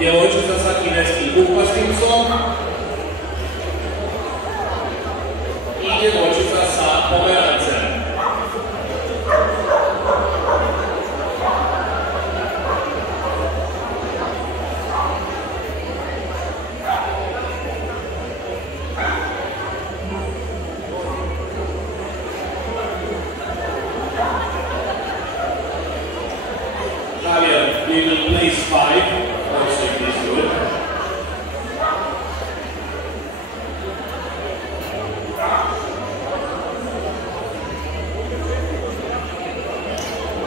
Dievojčica sa kineským úpasticom i dievojčica sa pomerancem. Javier, we will place 5.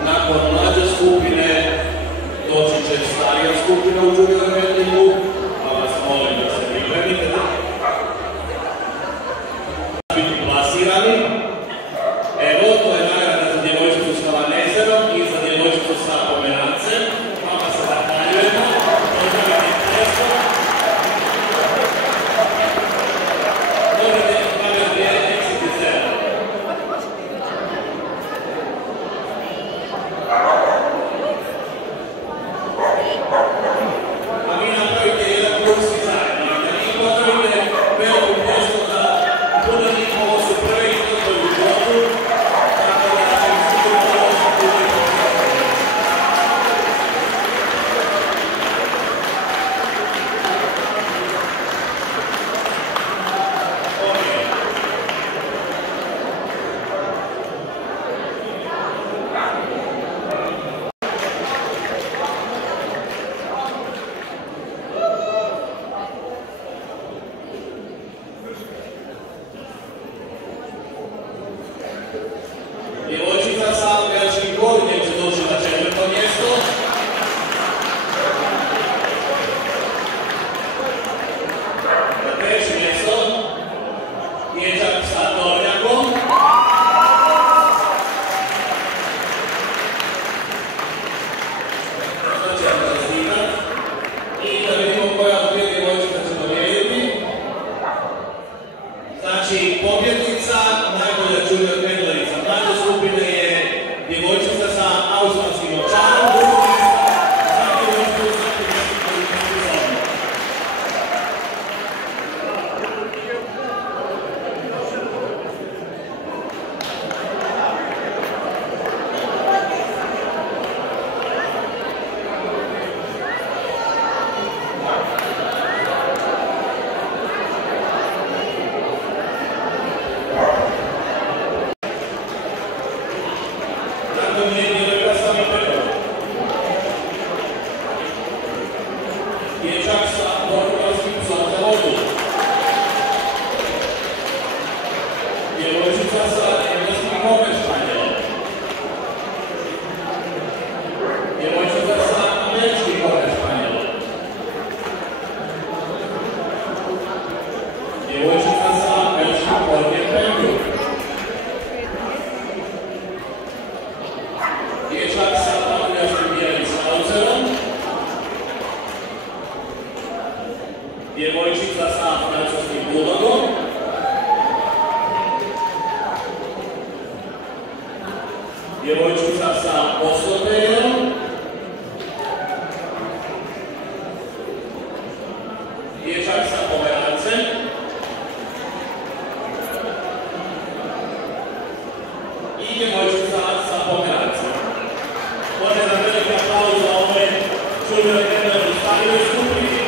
Nakon mlađe skupine doći će starija skupina u junior wrestlingu, pa vas molim da se pripremite. Biti plasirani. Evo, to je nagrada za djevojčicu s havanezerom i za djevojčicu sa pomerancem. Vama se zahvaljujemo. Pozdravite tjesto. Dobite kamer 2.37. A vi napravite jedan kursi zajedno. I pozdravite veliko mjesto da bude ovo su prve izglede u životu. Tako da će mi sigurno ovo što bude djevojčica sa veličkim korinjem će doći na 4. mjesto. Na 3. mjesto dječak sa tornjakom. To će vam čestitat. I da vidimo koja od dvije djevojčica će pobijediti. Znači, pobjednica, najbolja junior wrestlerica mlađe skupine je djevojčica sa australskim novčanom, drugo mjesto za djevojčicu sa kineskim korinjem. Dječak sa portugalskim psom za vodu. Djevojčica sa engleskim Hohensteinelom. Djevojčica sa američkim Hohensteinelom. Djevojčica sa američkim Portijem Pengu. Dječak sa portugalskim bijelim Schnauzerom. Djevojčica sa francuskim bulldogom. Djevojčica sa oslotejerom. Dječak sa pomerancem. I djevojčica sa pomerancem. Možda nam velika pauza ovoj junior wrestler u starijoj skupini.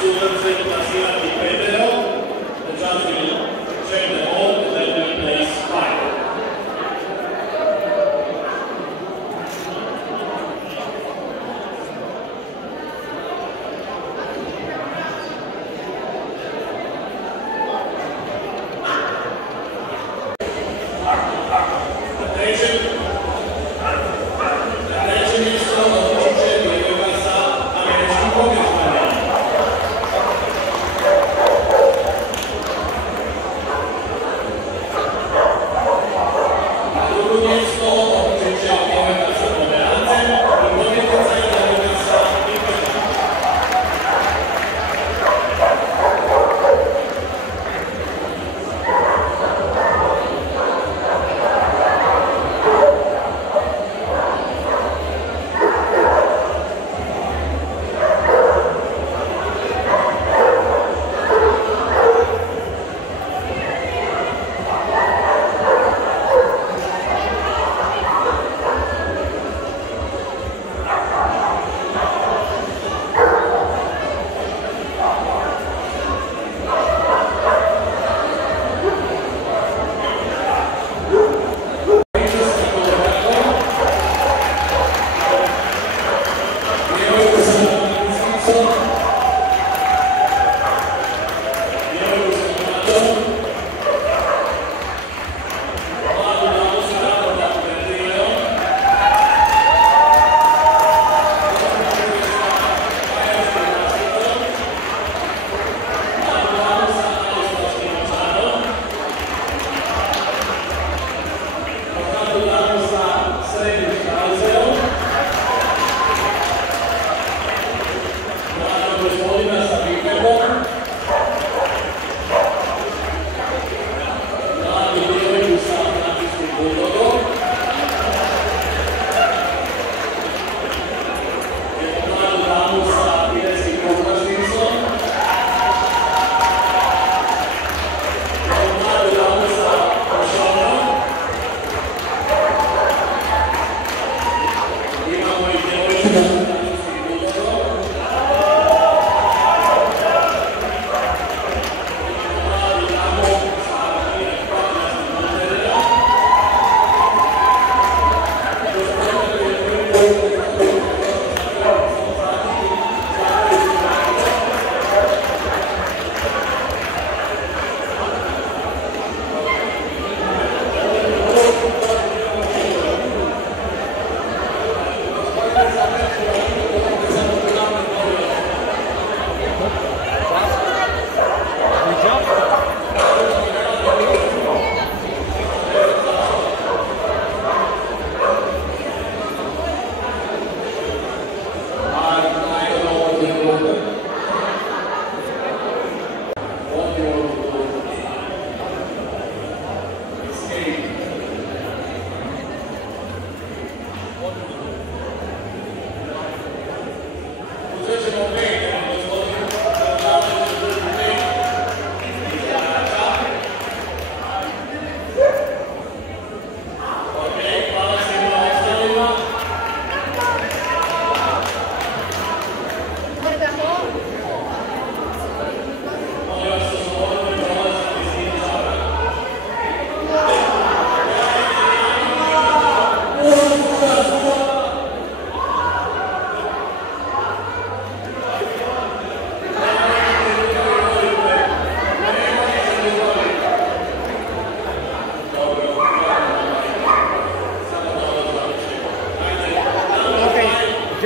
Sudac će plasirati pedero. The judge will check them all and then will place 5.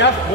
Gracias.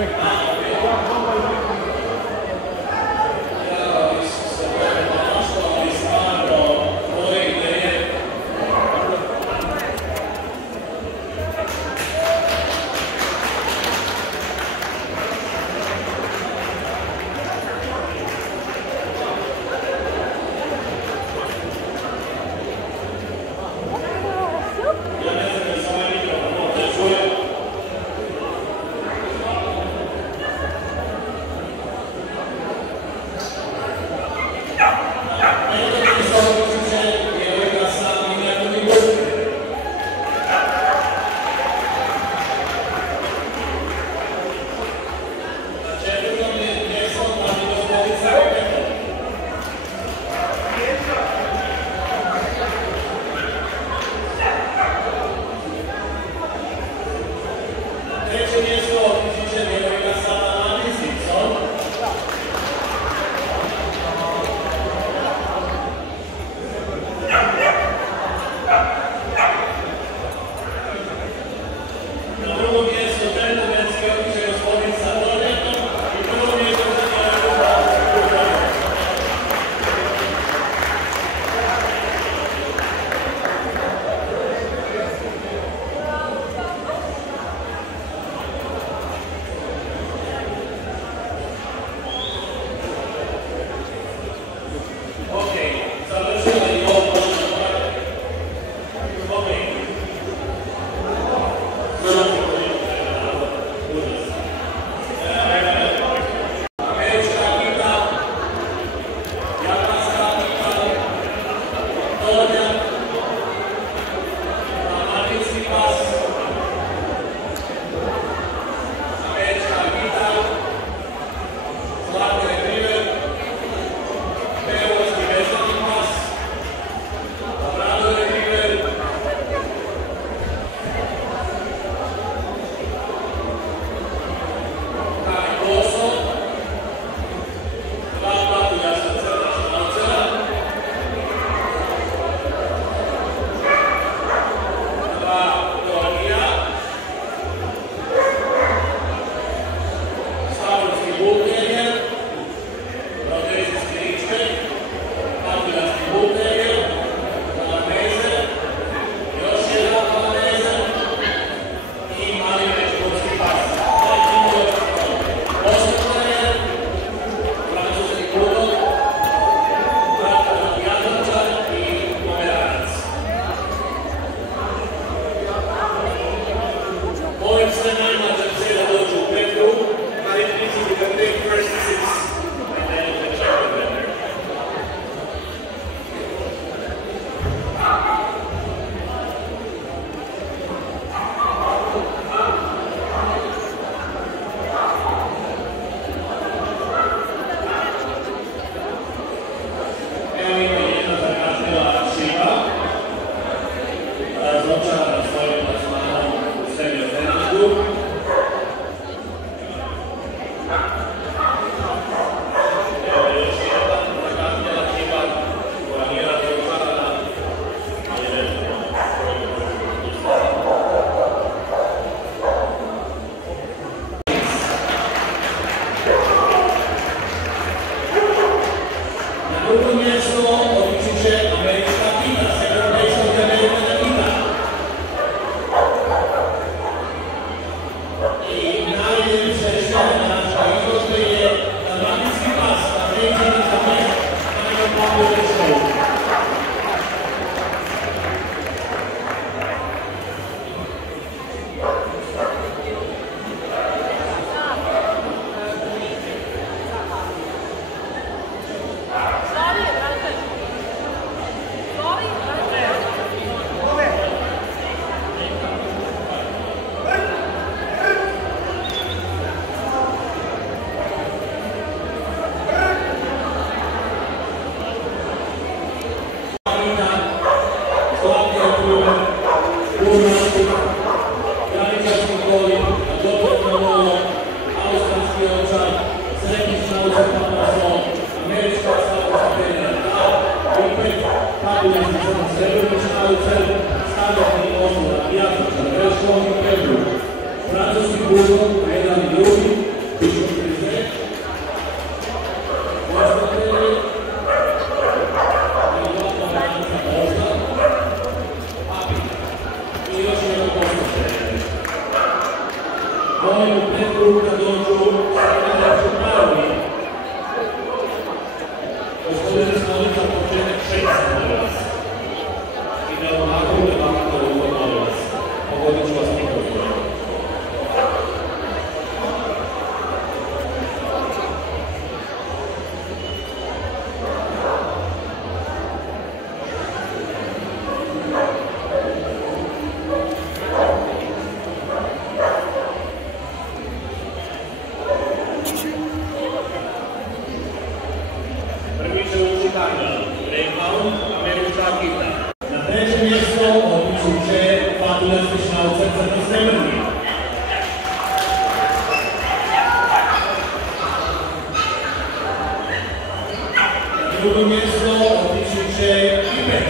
Francuski původ a jedan drugi Molim u Petru da dođu najlepšu paru. Gospodine Smolić, za početak 6, molim vas. I da ovako molim vas. Pogodit ću vas mikrofon. Na treće mjesto otići će Fatulevski šnaucer crno-srebrni. Na drugo mjesto otići će Ipet.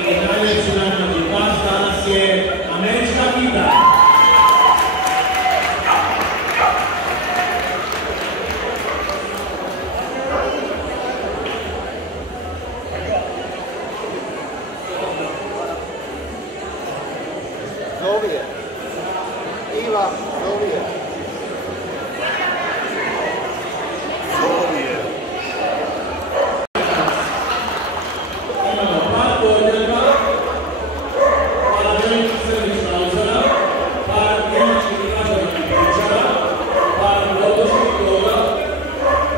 I najveći nagradi pas danas je američka kita. Zovije. Iva Zovije. Zovije. Imamo par podjedna, par velikih crnih šnauzera, par njemačkih građanskih pričara, par lodoških kroga,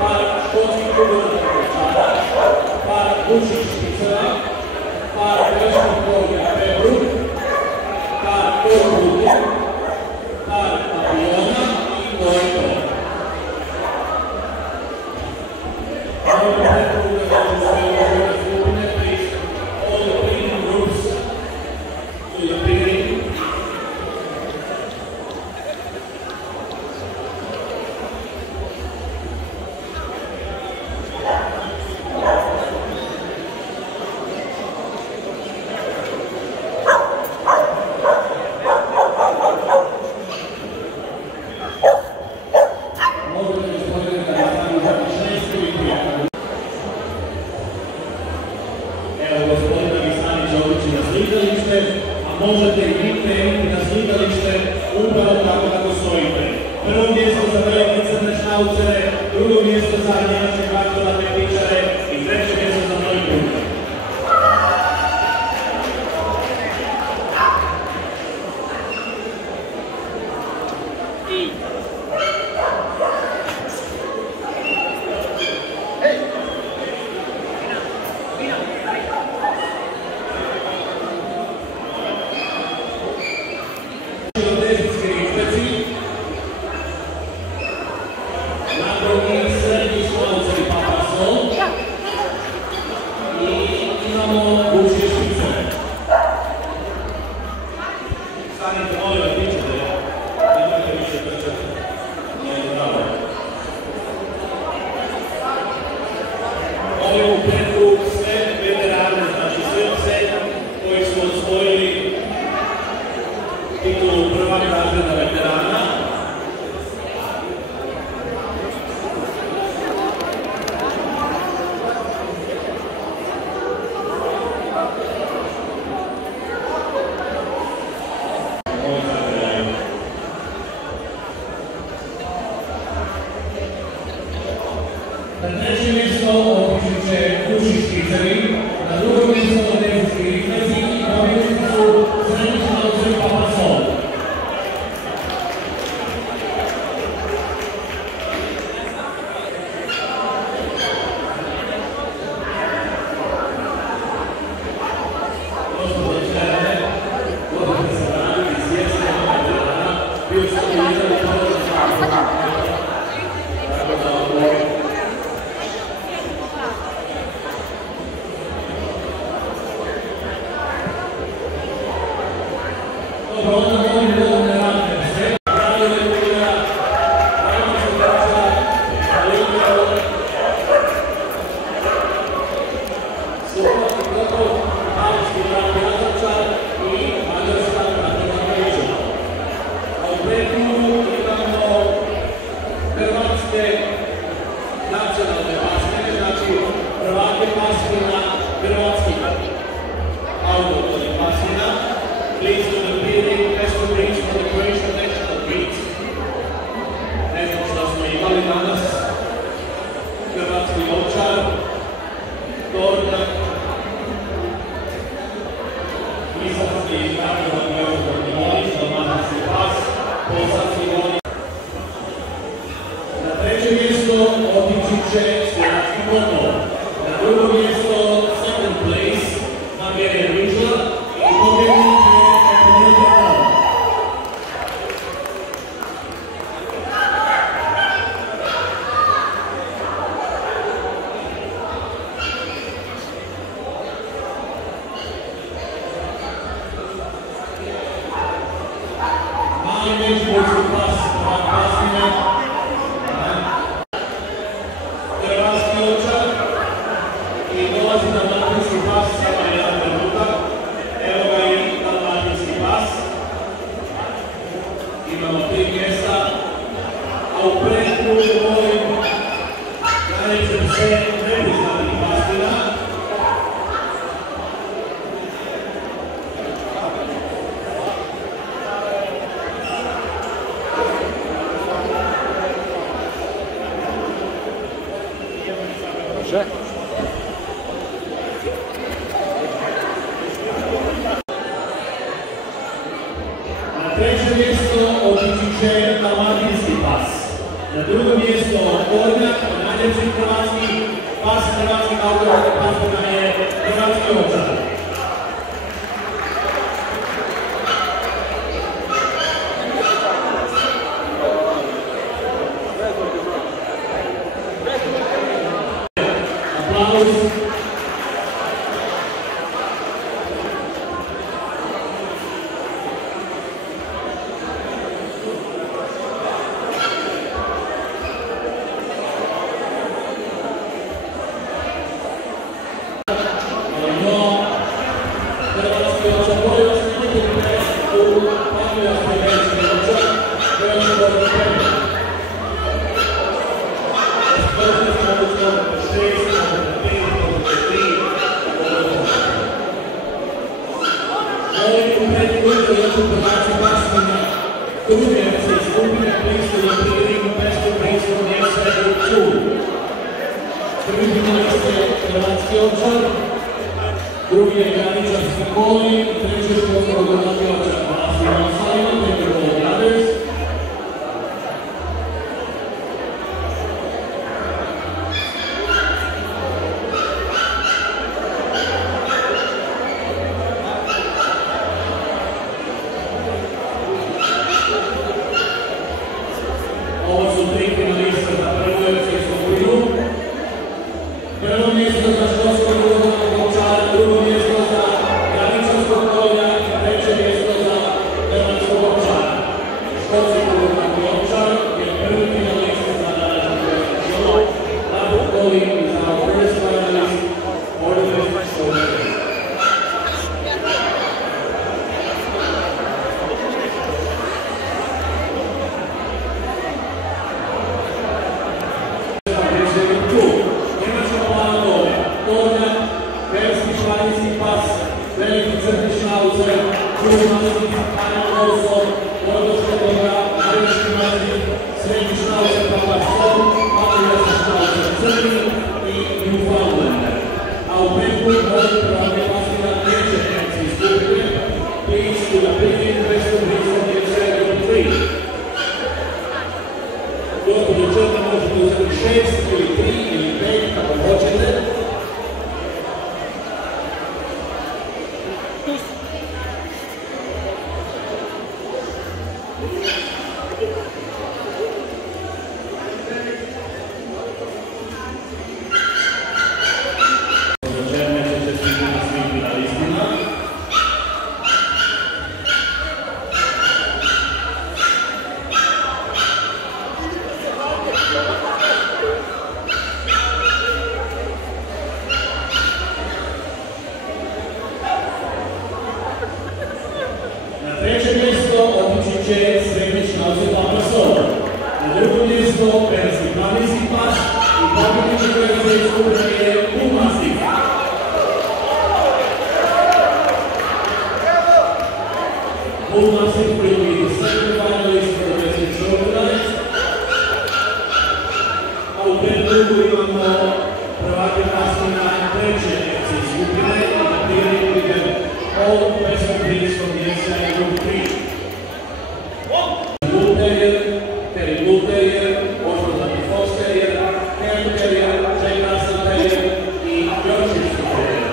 par škotskih krugovatnih pričara, par bučih špicera, par greških kroga pebru, par korbutu, par aviona i to je to. Ovo je Petru da dođu sve uložene skupine, please, all the cleaning groups to the beginning. Možete gospodine da nastavim za 16 ili prijatelji. Evo gospodina Visanića obići na slikalište, a možete i vi krenuti na slikalište upravo tako kako stojite. Prvo mjesto za velike crne šnaucere, drugo mjesto za njemačke građanske pričare i treće mjesto za novi put. Titulu prvog razreda veterana. Na treće mjesto otići će Kuši špiceri, na drugo mjesto Odesijski rifleci i pobjednici su crni šnauceri Papasol. nacionalne pasmine, znači Hrvati pasmina, Hrvatski autohtoni pasmina, please to the Western Beach for the Croatian National Beat. Ne znam šta smo imali danas. Hrvatski ovčar, Tornjak, Istarski narodni Evropski Molić, Dalmatinski pas, Posavski Molić. Na treće mjesto otići će Slovački Kotor. Na drugo mjesto second place Magerija Rižla i pobjednik je Epinel Bernal. Mali međuborski pas, Hrvat Pasmine, hrvatski ovčar i dolazi dalmatinski pas, samo jedan trenutak. Evo ga i dalmatinski pas. Imamo 3 mjesta, a u predkrugu ovim najvećem se nepriznatim pasmina. Može. Na treće mjesto otići će dalmatinski pas. Na drugo mjesto Tornjak, najljepši hrvatski pas, hrvatski autohtonih pasmina je hrvatski ovčar. Aplauz. Hrvatski ovčar broj 8 u Panjurskoj verziji ovčar, broj 8 Hrvatski pasmina Krunjevci iz skupine pristuje prijedinu pestu pristuje mjesta u Čulu. Prvi finalist je hrvatski ovčar, drugi je graničarski Koli, treći je školsko-rodovni ovčar Pasmina Salima, Petar Volodjavec. Ovo su 3 finalista za prvu europsku skupinu. Prvo mjesto za školsko-rodovnog ovčara, drugo mjesto za graničarskog konja i treće mjesto za hrvatskog ovčara. Školsko-rodovni ovčar je prvi finalist za današnju školu, Labor Koli is our first finalist for the next show. Veliki crni šnaucer, čužmanski, panel Olson, Ordoška dobra, Marički mazik, srednji šnaucer, Papašson, Malijski šnaucer, crni i Newfoundlander. A u petku može pravni pasmina treće emci iz skupine, please to the big Western Beach for the second 3. Gospodo Črna možete uzeti 6 ili 3 ili 5 kako hoćete. Treće mjesto otići će srednji šnaucer Papašson. Na drugo mjesto perski planinski pas i pobjednički verzije skupine je Pulmastik. Paul Massick will be the second finalist for the Western Show tonight. A u predlugu imamo prvake Pastina treće FC skupine i na prijeli ide All Western Beats from the SCI Group 3. Bull Terrier, Terry Bull Terrier, Orthodox Fox Terrier, Cairn Terrier, Jack Russell Terrier i Yorkshire Terrier.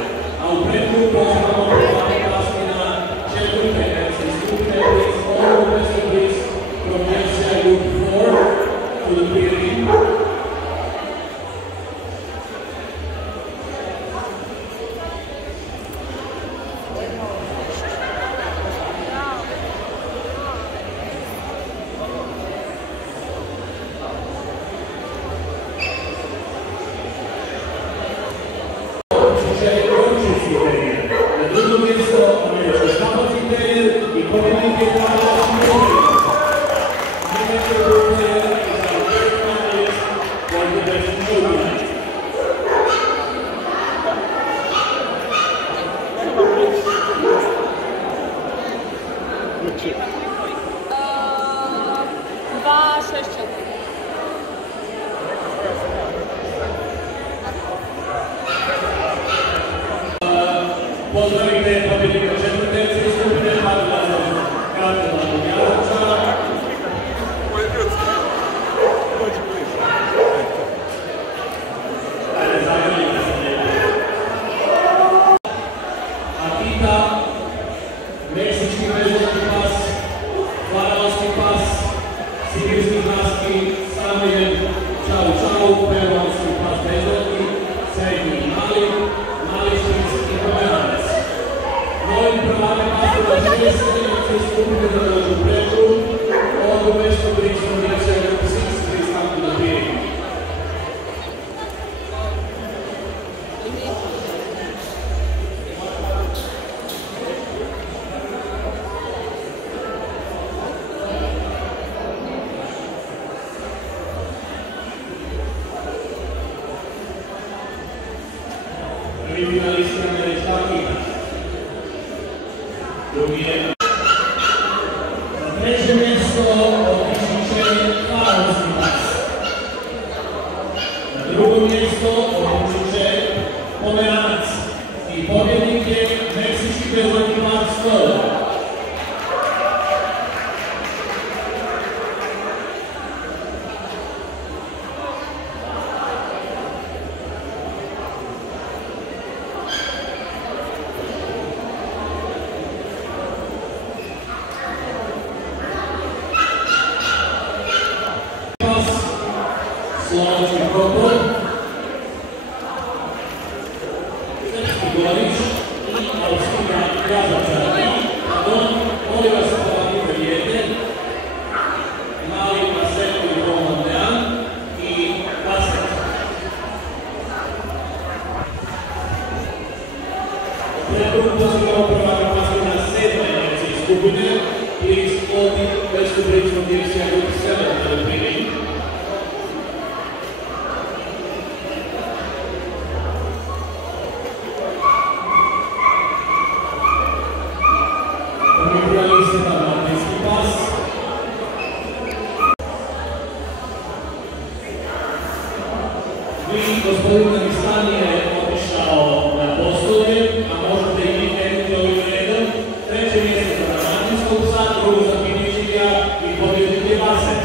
A u predlugu imamo prvake Pastina četvrte FC skupine with All Western Beats from the SCI Group 4 to the prijeli. Pozdravite pobjednika četvrte FC skupine Pavla Kartela Bogdanovića. Ajde, zagrljite se lijepo. Akita, meksički bezvodni pas, faraonski pas, sibirski husky, Samuel, Čau Čau, peruanski pas bezvodni, srednji i mali, mali špic i pomeranac. Novim prvake Pastora želje se FC skupine da dođu u predkrug, all the Western Beats from the SCI Group 6 please come to the podium. Finalista američka Akita. Drugi je na treće mjesto otići faraonski pas. Na drugo mjesto otići pomeranac i pobjednik je meksički bezvodni pas Skol. Slovački Kokol, Srpski Gorić i Austria Krazača. Pardon, molim vas ovakvi prijete, mali Paseko i Roman Dean i Pasek. Predkrug pozivamo prvaka Pastora sedme FC skupine, please all the Western Beats from the SCI Group 7 to the podium. Gospodin Navistani je otišao na postolje, a možete i vi krenuti ovim redom. Treće mjesto za Dalmatinskog psa, drugo za Piničija i pobjednik je Vaset.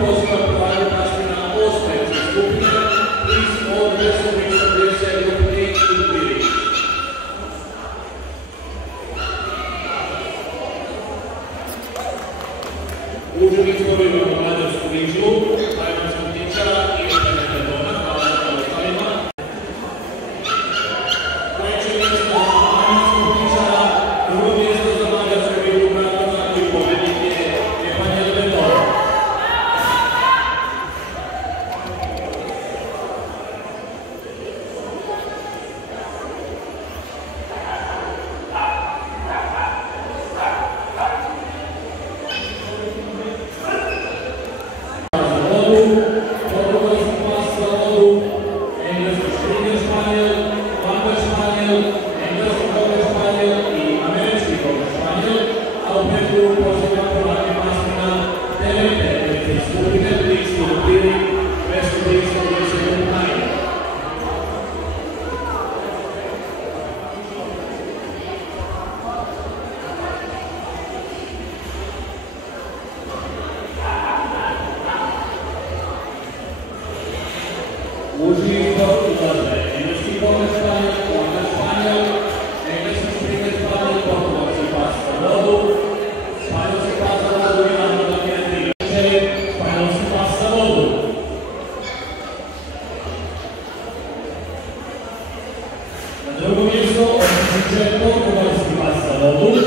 Poziva prvaka Pastora osme skupine, please all the Western Beats from the Uži izbor ulaze engleski pogled španjol, pogled španjol, engleski špringer španjol, portugalski pas za vodu, španjolski pas za vodu i nadodanje 3, španjolski pas za vodu. Na drugo mjesto otiče portugalski pas za vodu.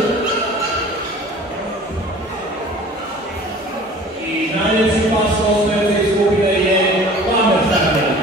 I najljepši pas osmete iz skupine je Lambertstadler.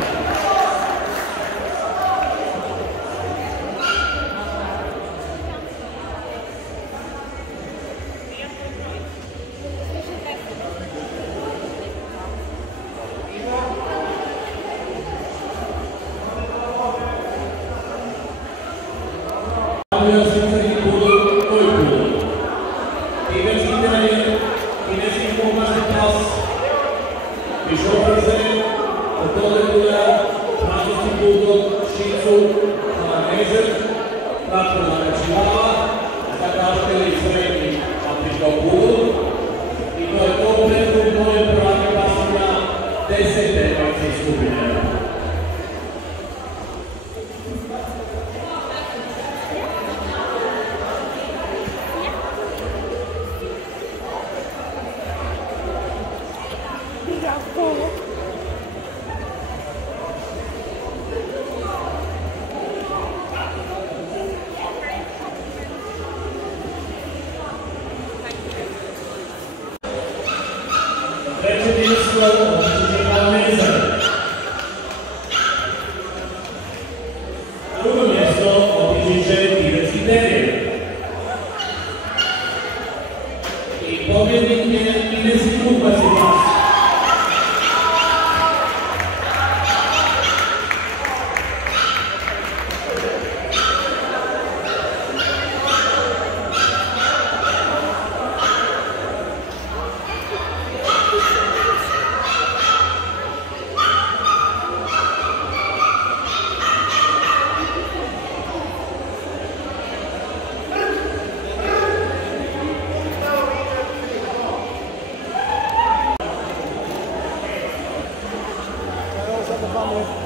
Treće mjesto otiče Malmezer. Drugo mjesto otiče Tibetski terijer. I pobjednik je kineski kupac i pas. Vamos.